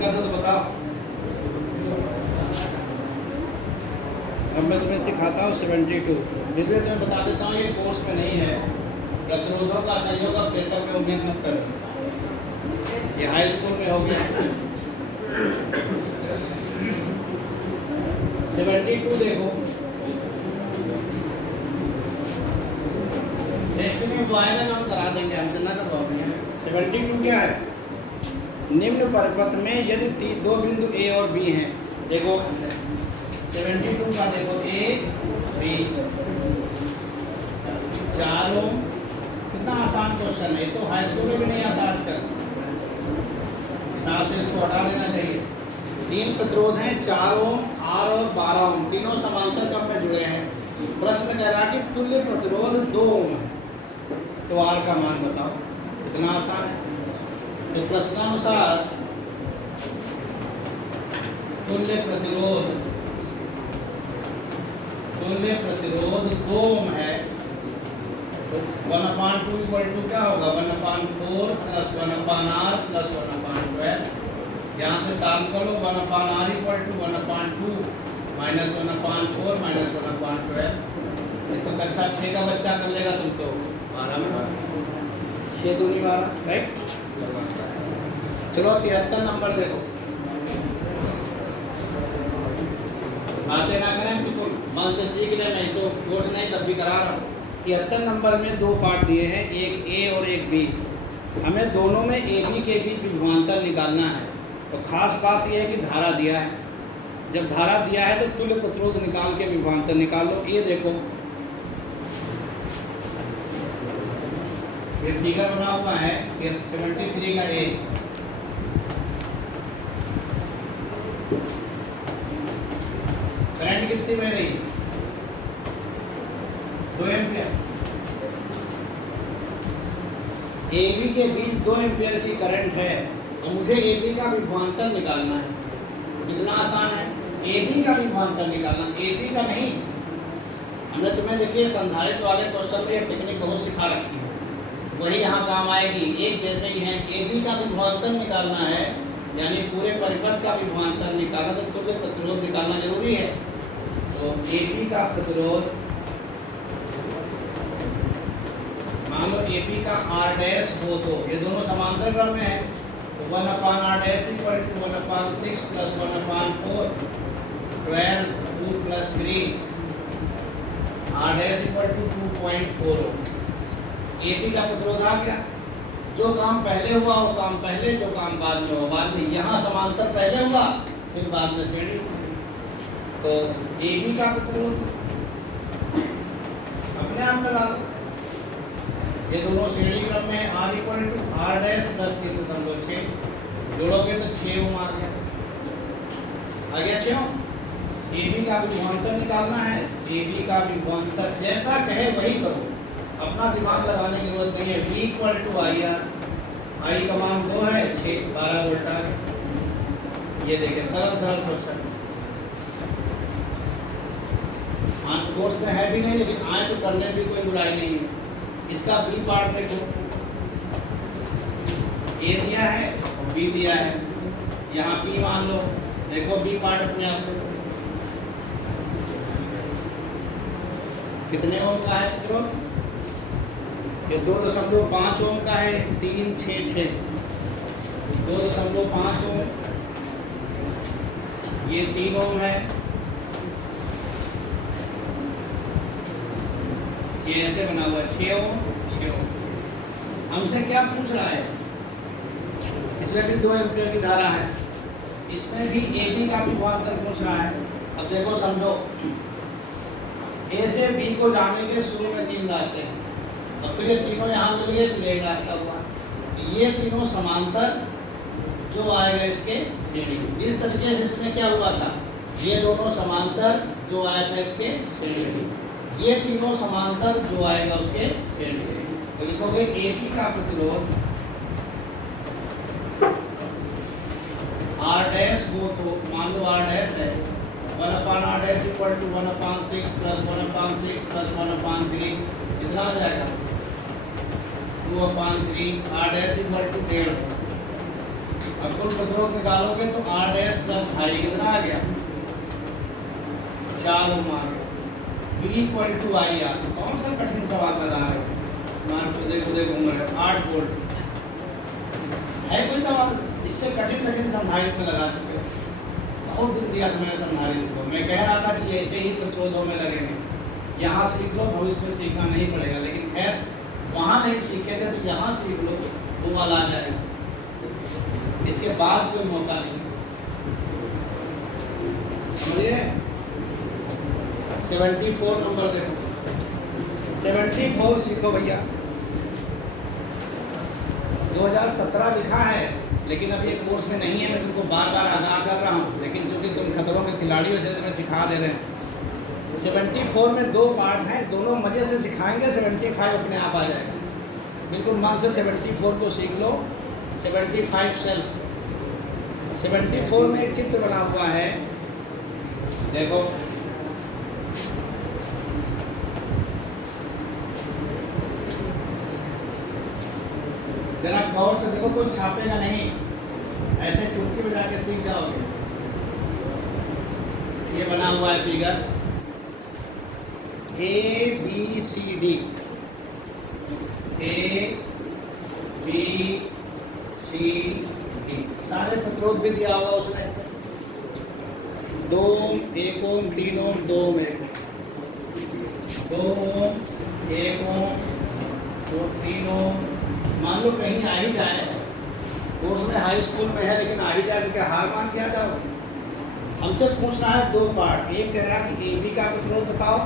दिक्कत हो तो बताओ। अब मैं तुम्हें सिखाता हूँ 72। फिर भी तुम्हें बता देता हूँ, ये कोर्स में नहीं है। प्रतिरोधों का संयोग और पेपर में उम्मीद मत करो, ये हाई स्कूल में हो गया। 72 देखो, नेक्स्ट में वो आएगा जो हम करा देंगे, हमसे ना करवाओ। 72 क्या है? निम्न परिपथ में यदि दो बिंदु ए और बी हैं, देखो 72 का देखो ए बी 4 ओम। कितना आसान क्वेश्चन है, तो हाई स्कूल में भी नहीं आता आजकल, किताब से इसको हटा देना चाहिए। 3 प्रतिरोध हैं, 4 ओम, 8 और 12 ओम, तीनों समांतर क्रम में जुड़े हैं। प्रश्न कह रहा कि तुल्य प्रतिरोध 2 ओम है, तो आर का मान बताओ। कितना आसान है। तो प्रश्नानुसार तुल्य प्रतिरोध 2 ओम है, तो 1/2 इक्वल टू क्या होगा? 1/4 प्लस 1/r प्लस 1/12। यहाँ से सॉल्व करो, 1/r equal to 1/2 minus 1/4 minus 1/12। ये तो कक्षा 6 का बच्चा कर लेगा, तुम तो 12 में 6 दूनी 12, राइट। चलो 73 नंबर देखो, बातें ना करें, बिल्कुल मन से सीख लें। मैं तो कोर्स नहीं तब भी करा रहा हूँ। 73 नंबर में 2 पार्ट दिए हैं, एक ए और एक बी। हमें दोनों में ए बी के बीच विभवांतर निकालना है। तो खास बात यह है कि धारा दिया है, जब धारा दिया है तो तुल्य प्रतिरोध निकाल के विभवांतर निकाल लो। ये देखो, ये फिगर बना हुआ है, 73 का ए, करंट कितनी बह रही? 2 एम्पियर। ए बी के बीच 2 एम्पियर की करंट है, तो मुझे ए बी का विभवांतर निकालना है। कितना आसान है, ए बी का विभवांतर निकालना, ए बी का नहीं। हमने तुम्हें देखिए संधारित्र वाले क्वेश्चन में ये टेक्निक बहुत सिखा रखी है, वही यहाँ काम आएगी। एक जैसे ही है, ए बी का विभवांतर निकालना है, यानी पूरे परिपथ का विभवांतर निकालना, तो तुल्य प्रतिरोध निकालना जरूरी है। तो ए बी का प्रतिरोध, मान लो ए बी का आर डैश हो, तो ये दोनों समांतर क्रम में है, तो 1/r dash equal to 1/6 plus 1/4 12 2 plus 3 R dash equal to 2.4 A B का प्रतिरोध आ गया। जो काम पहले हुआ वो काम पहले, जो काम बाद में हुआ बाद में। यहाँ समांतर पहले हुआ, फिर बाद में श्रेणी हुआ। तो ए बी का प्रतिरोध अपने आप लगा लो, ये दोनों श्रेणी क्रम में। R equal to R dash plus 3.6, जोड़ोगे तो 6 ओम आ गया। 6 ओम। ए बी का विभवांतर निकालना है, ए बी का विभवांतर जैसा कहे वही करो, अपना दिमाग लगाने की जरूरत नहीं है। V equal to I R, I का मान 2 है, 6 12 वोल्ट आ गया। ये देखिए सरल सरल क्वेश्चन, कोर्स में है भी नहीं, लेकिन आए तो करने भी कोई बुराई नहीं है। इसका बी पार्ट देखो, ए दिया है बी दिया है, यहाँ पी मान लो, देखो बी पार्ट अपने आप को कितने ओम का है? तो ये 2.5 ओम का है, 3 6 6 2.5 ओम, ये 3 ओम है, ये ऐसे बना हुआ है 6 ओम 6 ओम। हमसे क्या पूछ रहा है? इसमें भी 2 एम्पीयर की धारा है, इसमें भी ए बी का विभवांतर पूछ रहा है। अब देखो समझो, ए से बी को जाने के शुरू में 3 रास्ते हैं, और फिर ये तीनों यहाँ मिल गए, फिर एक रास्ता हुआ। ये तीनों समांतर जो आएगा इसके श्रेणी में, जिस तरीके से इसमें क्या हुआ था, ये दोनों समांतर जो आया था इसके श्रेणी में, ये तीनों समांतर जो आएगा उसके श्रेणी में। तो लिखोगे ए बी का प्रतिरोध आर डैश हो, तो मान लो आर डैश है, 1/r dash equal to 1/6 plus 1/6 plus 1/3, कितना आ जाएगा? 2/3। आर डैश इक्वल टू 1.5, अब कुल प्रतिरोध निकालोगे तो R डैश प्लस 2.5 कितना आ गया 4 ओम आ गया। B इक्वल टू I आ। कौन सा कठिन सवाल बता रहे हो मान खुदे खुदे घूम रहे हो। 8 वोल्ट है कोई सवाल इससे कठिन कठिन संधारित्र में लगा चुके हो। बहुत दिन दिया मैंने संधारित्र को। मैं कह रहा था कि ऐसे ही प्रतिरोधों में लगेंगे। यहाँ सीख लो भविष्य में सीखना नहीं पड़ेगा, लेकिन खैर वहाँ नहीं सीखे थे तो यहाँ सीख लो वो वाला आ जाएगा। इसके बाद कोई मौका नहीं समझिए। 74 नंबर देखो 74 सीखो भैया। 2017 लिखा है लेकिन अब ये कोर्स में नहीं है। मैं तुमको बार बार आगाह कर रहा हूँ, लेकिन चूंकि तुम खतरों के खिलाड़ी हो इसलिए तुम्हें सिखा दे रहे हैं। 74 में 2 पार्ट हैं, दोनों मज़े से सिखाएंगे। 75 अपने आप आ जाएगा। बिल्कुल मन से 74 को सीख लो। 75 सेल्फ। 74 में एक चित्र बना हुआ है देखो। जरा गौर से देखो, कोई छापेगा नहीं, ऐसे चुटकी बजा के सीख जाओगे। ये बना हुआ है फिगर ABCD। ABCD सारे प्रतिरोध भी दिया होगा उसमें। 2 ओम 1 ओम 3 ओम 2 ओम 1 ओम 2 ओम 1 ओम 2 3 ओम। मान लो कहीं आ ही जाए, कोर्स में हाई स्कूल में है लेकिन आ ही जाए तो क्या हार मान किया जाओ। हमसे पूछना है 2 पार्ट। एक कह रहा है कि AB का प्रतिरोध बताओ,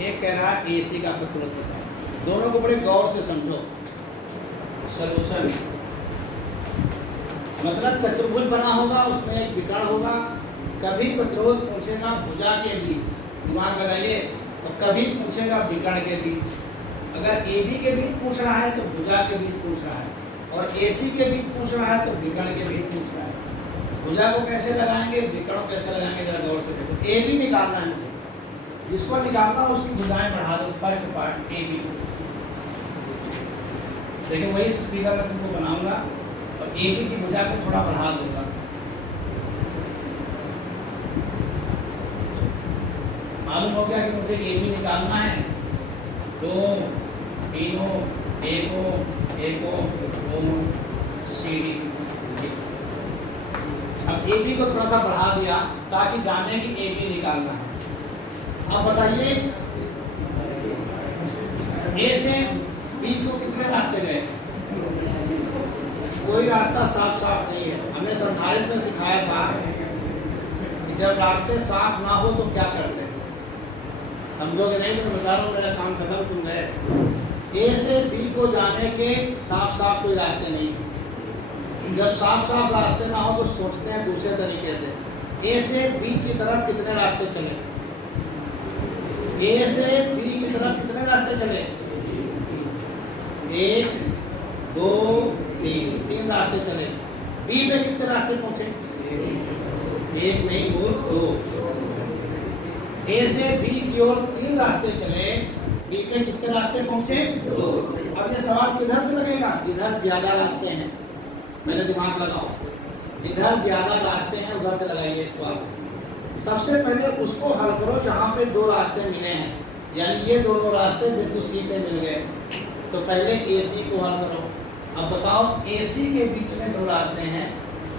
एक कह रहा है AC का प्रतिरोध बताओ। दोनों को बड़े गौर से समझो। सॉल्यूशन मतलब चतुर्भुज बना होगा, उसमें एक विकर्ण होगा। कभी प्रतिरोध पूछेगा भुजा के बीच, दिमाग लगाइए, और कभी पूछेगा विकर्ण के बीच। अगर AB के बीच पूछ रहा है तो भुजा के बीच पूछ रहा है, और AC के बीच पूछ रहा है तो विकर्ण के बीच पूछ रहा है। भुजा को कैसे लगाएंगे, विकर्ण को कैसे लगाएंगे, जरा गौर से देखो। AB निकालना है, जिसको निकालना उसकी भुजाएं बढ़ा दो। First part AB। देखिए वही फिगर मैं तुमको बनाऊंगा और AB की भुजा को थोड़ा बढ़ा दूंगा। मालूम हो गया कि मुझे AB निकालना है। 2 3 1 1 2 CD। अब AB को थोड़ा सा बढ़ा दिया ताकि जाने कि AB निकालना है। अब बताइए A से B को कितने रास्ते गए? कोई रास्ता साफ साफ नहीं है। हमने संधारित्र में सिखाया था कि जब रास्ते साफ ना हो तो क्या करते हैं। समझोगे नहीं तो मैं बता रहा हूँ, मेरा काम खत्म तुम गए। A से B को जाने के साफ साफ कोई रास्ते नहीं। जब साफ साफ रास्ते ना हो तो सोचते हैं दूसरे तरीके से। A से B की तरफ कितने रास्ते चले? A से B की तरफ कितने रास्ते चले? 1 2 3 रास्ते चले। B पे कितने रास्ते पहुंचे? 1 नहीं मूर्ख 2। A से B की ओर 3 रास्ते चले, B के कितने रास्ते पहुंचे? 2। अब ये सवाल किधर से लगेगा? जिधर ज्यादा रास्ते हैं। मेरे दिमाग लगाओ, जिधर ज्यादा रास्ते हैं उधर से लगाइए इसको। आप सबसे पहले उसको हल करो जहाँ पे 2 रास्ते मिले हैं, यानी ये दोनों रास्ते बिंदु C पे मिल गए। तो पहले AC को हल करो। अब बताओ AC के बीच में 2 रास्ते हैं,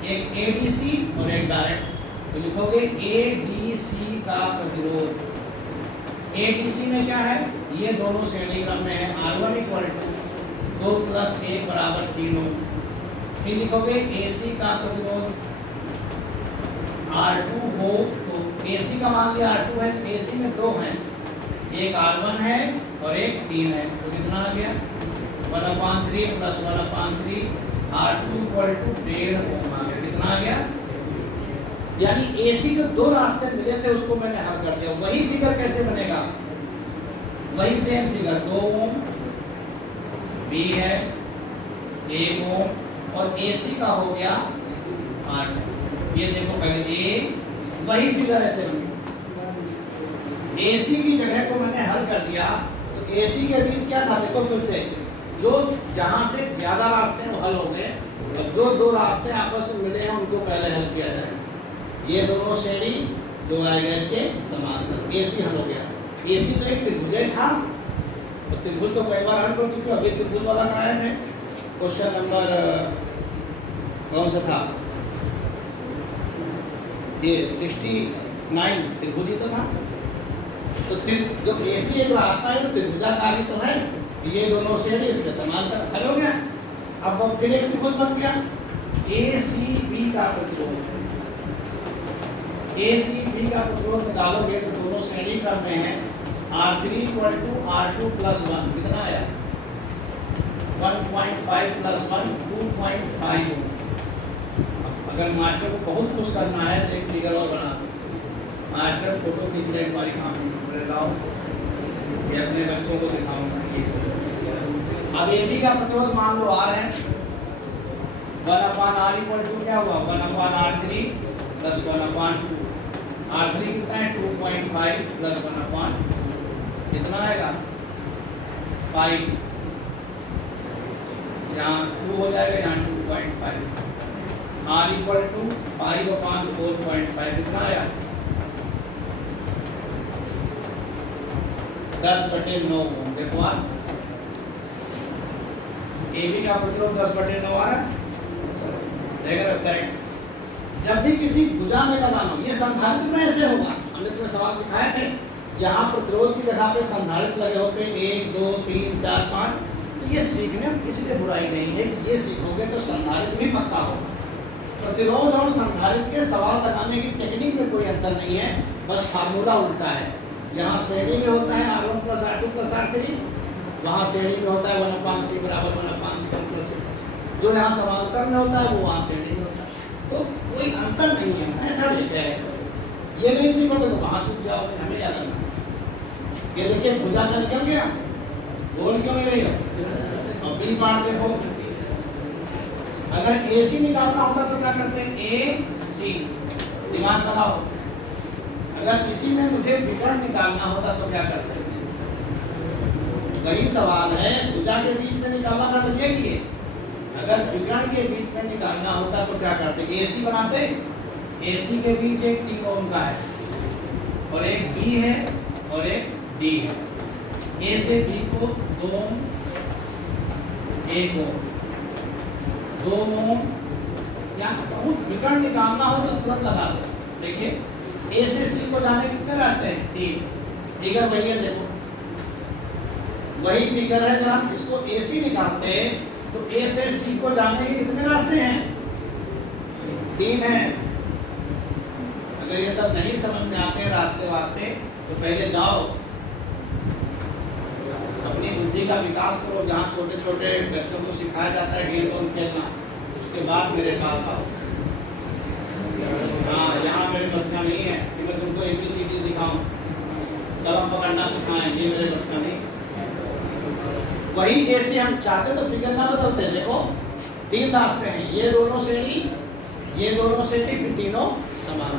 एक ADC और एक डायरेक्ट। तो लिखोगे ADC का प्रतिरोध। ADC में क्या है? ये दोनों श्रेणी क्रम में है। R1 इक्वल टू 2 + 1 = 3 ओम। फिर लिखोगे AC का प्रतिरोध R2 हो तो AC का मान लिया R2 है तो AC में 2 हैं, एक R1 है और एक 3 है। तो कितना आ गया? 1/3 + 1/3 R2 = 1.5 ओम आ गया। कितना आ गया? यानी AC जो 2 रास्ते मिले थे उसको मैंने हल कर दिया। वही फिगर कैसे बनेगा? वही सेम फिगर 2 ओम B है 1 ओम और AC का हो गया 8। ये देखो पहले A, वही फिगर ऐसे बनी। AC की जगह को मैंने हल कर दिया तो AC के बीच क्या था? देखो फिर से जो जहाँ से ज़्यादा रास्ते हैं वो हल हो गए, और जो दो रास्ते आपस में मिले हैं उनको पहले हल किया जाए। ये दोनों श्रेणी जो आएगा इसके समांतर, एसी हल हो गया। एसी तो एक त्रिभुज था, तो त्रिभुज तो कई बार हल कर चुके हो, अभी त्रिभुज वाला कराए थे। क्वेश्चन नंबर कौन सा था ये 69 त्रिभुज ही तो था। तो जो एसी एक रास्ता है त्रिभुजाकार ही तो है, ये दोनों श्रेणी इसके समांतर हल हो गया। अब फिर एक त्रिभुज बन गया ACB का प्रतिरोध। ACB का प्रतिरोध निकालोगे तो दोनों श्रेणी क्रम में है R3 = R2 + 1 कितना आया 1.5 + 1 2.5। अगर मास्टर को बहुत कुछ करना है तो एक फिगर और बना दो। मास्टर फोटो खींच ले एक बार कॉपी लाओ, ये अपने बच्चों को दिखाऊंगा। अब AB का प्रतिरोध मान लो R है, 1/R = क्या हुआ 1/R3 + 1/2। R3 कितना है 2.5 + 1/, कितना आएगा 5, यहाँ 2 हो जाएगा, यहाँ 2.5। R = 5/4.5 कितना आया 10/9। देखो आप AB का प्रतिरोध 10/9 आ रहा है, देख रहे हो करेक्ट। जब भी किसी भुजा में लगाना हो, ये संधारित्र में ऐसे होगा, हमने तुम्हें सवाल सिखाए थे। यहाँ प्रतिरोध की जगह पे संधारित्र लगे होते हैं 1 2 3 4 5। तो ये सीखने में किसी से बुराई नहीं है कि ये सीखोगे तो संधारित्र भी पक्का होगा। प्रतिरोध और संधारित्र के सवाल लगाने की टेक्निक में कोई अंतर नहीं है, बस फार्मूला उल्टा है। यहाँ श्रेणी में होता है R1 + R2 + R3, वहाँ श्रेणी में होता है 1/C = 1/C +। जो यहाँ समांतर में होता है वो वहाँ श्रेणी में होता है, तो कोई अंतर नहीं है, मेथड एक है। ये नहीं सीखोगे तो वहाँ छूट जाओगे, हमें याद रखना। ये देखिए भुजा का निकल गया, गोल क्यों नहीं रहेगा। अब B बार देखो, अगर AC निकालना होता तो क्या करते हैं AC, दिमाग लगाओ। अगर इसी में मुझे विकर्ण निकालना होता तो क्या करते हैं, वही सवाल है। भुजा के बीच में निकालना था तो ये किए, अगर विकर्ण के बीच में निकालना होता तो क्या करते AC बनाते। AC के बीच एक 3 ओम का है और एक B है और एक D है। A से B को 2 ओम 1 ओम 2 ओम, या बहुत विकर्ण निकालना हो तो तुरंत लगा दो। देखिए A से C को जाने कितने रास्ते हैं 3। फिगर वही है, देखो वही फिगर है। अगर हम इसको AC निकालते हैं तो A से C को जाने के कितने रास्ते हैं 3 हैं। अगर ये सब नहीं समझ में आते हैं रास्ते वास्ते तो पहले जाओ अपनी बुद्धि का विकास करो। जहाँ छोटे छोटे बच्चों को सिखाया जाता है गेंद खेलना, उसके बाद मेरे पास आओ। हाँ, यहाँ मेरे बस का नहीं है कि मैं तुमको ABCD सिखाऊं, कलम पकड़ना सिखाएं, ये मेरे बस का नहीं। वही AC हम चाहते तो फिगर ना बदलते। देखो 3 रास्ते हैं, ये दोनों श्रेणी, ये दोनों श्रेणी, फिर तीनों समान।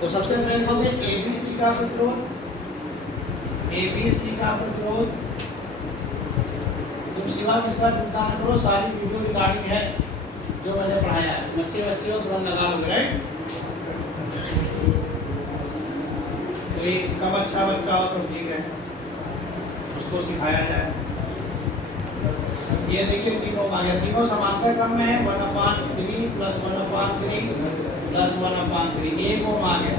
तो सबसे पहले हो गए ABC का प्रतिरोध। ABC का प्रतिरोध तुम सिवा जिसका चिंता न करो, सारी वीडियो रिकॉर्डिंग है जो मैंने पढ़ाया है। बच्चे हो तुरंत लगा लो, राइट। कोई कब अच्छा बच्चा हो तो ठीक है, उसको सिखाया जाए। ये देखिए 3 ओम आ गया, तीनों समांतर क्रम में है 1/3 + 1/3 + 1/3, 1 ओम आ गया।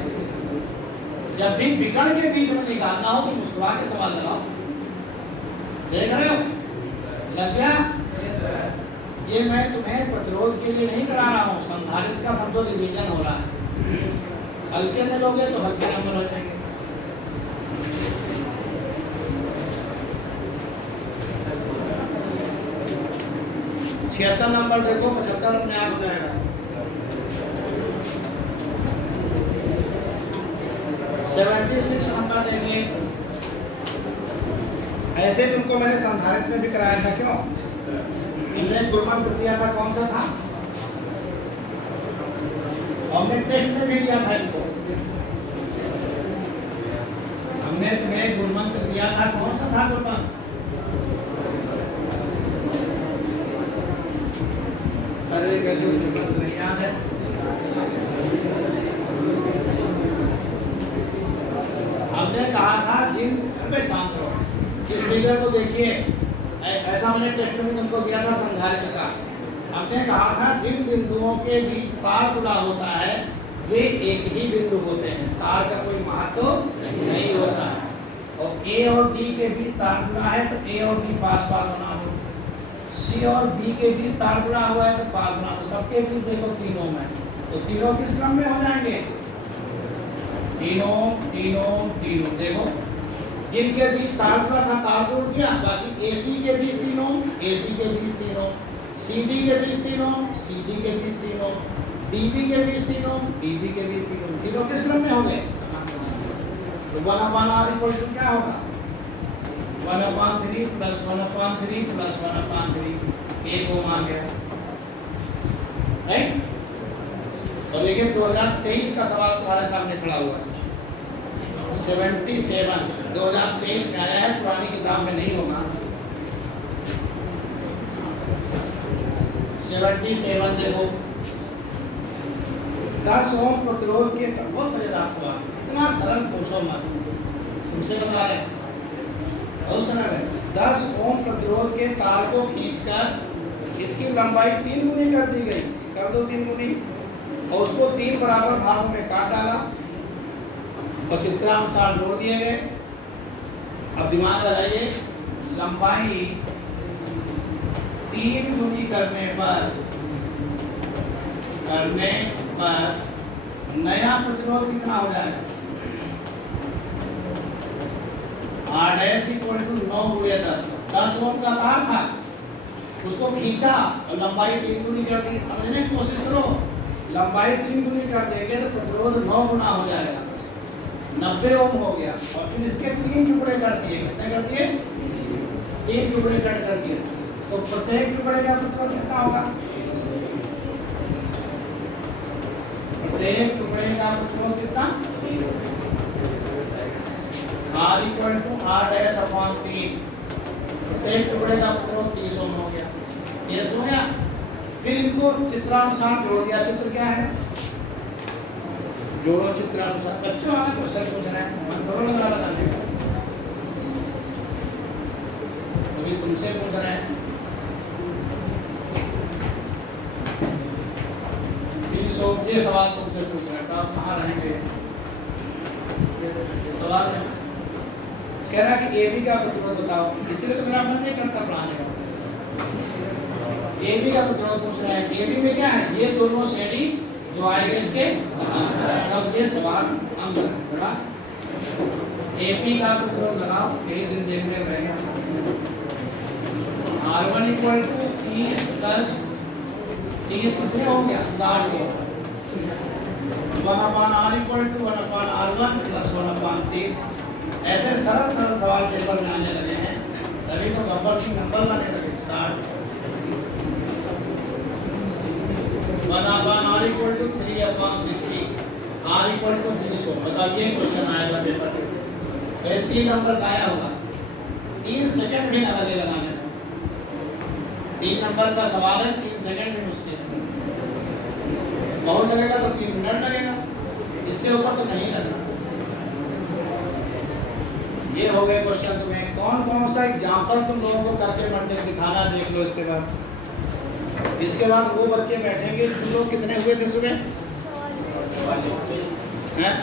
जब भी विकर्ण के बीच में निकालना हो तो मुस्कुरा के सवाल लगाओ। देख रहे हो, लग गया। ये मैं तुम्हें प्रतिरोध के लिए नहीं करा रहा हूँ, संधारित्र का समझो रिवीजन हो रहा है। हल्के में लोगे तो हल्के नंबर हो जाएंगे। छिहत्तर नंबर देखो, 75 अपने आप हो जाएगा। 76 नंबर देंगे। ऐसे तुमको मैंने संधारित्र में भी कराया था, क्यों इनने गुणमंत्र दिया था, कौन सा था, हमने टेक्स्ट में भी दिया था इसको। हमने तुम्हें गुणमंत्र दिया था, कौन सा था गुणमंत्र, वैल्यू नहीं याद है। हमने कहा था जिन में शांत रहो। इस फिगर को देखिए, ऐसा मैंने टेस्ट में तुमको दिया था संधारित्र का। हमने कहा था जिन बिंदुओं के बीच तार जुड़ा होता है वे एक ही बिंदु होते हैं, तार का कोई महत्व नहीं होता है। और ए और डी के बीच तार जुड़ा है तो ए और डी पास पास होना हो, सी और बी के बीच तार जुड़ा हुआ है तो पास होना, तो सबके बीच देखो तीनों में, तो तीनों किस क्रम में हो जाएंगे? तीनों तीनों तीनों। देखो जिनके बीच तार जुड़ा था तार जोड़ दिया, बाकी एसी के बीच तीनों, एसी के बीच तीनों, सीडी के बीच तीनों, सीडी के बीच तीनों, डीबी के बीच तीनों, डीबी के बीच तीनों। तीनों किस क्रम में हो गए? तो 1/r = क्या होगा? 1/3 + 1/3 + 1/3, 1 ओम आ गया, राइट। और देखिए 2023 का सवाल तुम्हारे सामने खड़ा हुआ है, 77 2023 में आया है, पुरानी किताब में नहीं होगा। 77 देखो, 10 ओम प्रतिरोध के, बहुत मजेदार सवाल, इतना सरल पूछो मत, तुमसे बता रहे हैं बहुत सरल है। 10 ओम प्रतिरोध के तार को खींचकर इसकी लंबाई 3 गुनी कर दी गई, कर दो 3 गुनी, और उसको 3 बराबर भागों में काट डाला और चित्रानुसार जोड़ दिए गए। अब दिमाग लगाइए, लंबाई 3 गुनी करने पर नया प्रतिरोध कितना हो जाएगा? R' = 9 × 10, 10 ओम का तार था, उसको खींचा और लंबाई 3 गुनी कर दी। समझने की कोशिश करो, लंबाई 3 गुनी कर देंगे तो प्रतिरोध 9 गुना हो जाएगा, 90 ओम हो गया। और फिर इसके 3 टुकड़े कर दिए, कितने कर दिए? 3 टुकड़े कर दिए, तो प्रत्येक टुकड़े का प्रतिरोध कितना होगा? प्रत्येक टुकड़े का प्रतिरोध कितना? R = R'/3, प्रत्येक टुकड़े का प्रतिरोध 30 ओम हो गया। ये हो गया। फिर इनको चित्रानुसार जोड़ दिया। चित्र क्या है? जोड़ो चित्रानुसार। बच्चों वाला क्वेश्चन पूछ रहे हैं, मन थोड़ा लगा देगा, अभी तुमसे पूछ रहे हैं। 30 ओम, ये सवाल तुमसे पूछ रहे हैं, तो आप कहाँ रहेंगे? ये सवाल है, कह रहा कि AB का प्रतिरोध बताओ, इसीलिए तो मेरा मन नहीं करता पढ़ाने का। AB का प्रतिरोध पूछ रहा है, AB में क्या है? ये दोनों श्रेणी जो आएंगे इसके समांतर। अब ये सवाल हम करेंगे, AB का प्रतिरोध लगाओ, यही दिन देखने में रहेगा। R1 = 30 + 30 कितने हो गया? 60 ओम। 1/r = 1/r1 + 1/30। ऐसे सरल सरल सवाल पेपर में आने लगे हैं, तभी तो गब्बर सिंह नंबर लाने लगे। 60 1/r = 3/60, r = 30 ओम। बताओ ये क्वेश्चन आएगा पेपर में, ये 3 नंबर का आया होगा, 3 सेकंड भी ना लगे लगाने में। 3 नंबर का सवाल है, 3 सेकंड भी मुश्किल है, बहुत लगेगा तो 3 मिनट लगेगा, इससे ऊपर तो नहीं लगना। ये हो गए क्वेश्चन। तुम्हें कौन कौन सा एग्जाम्पल तुम लोगों को करके मंडे दिखाना, देख लो। इसके बाद वो बच्चे बैठेंगे, तुम लोग कितने हुए थे सुबह हैं?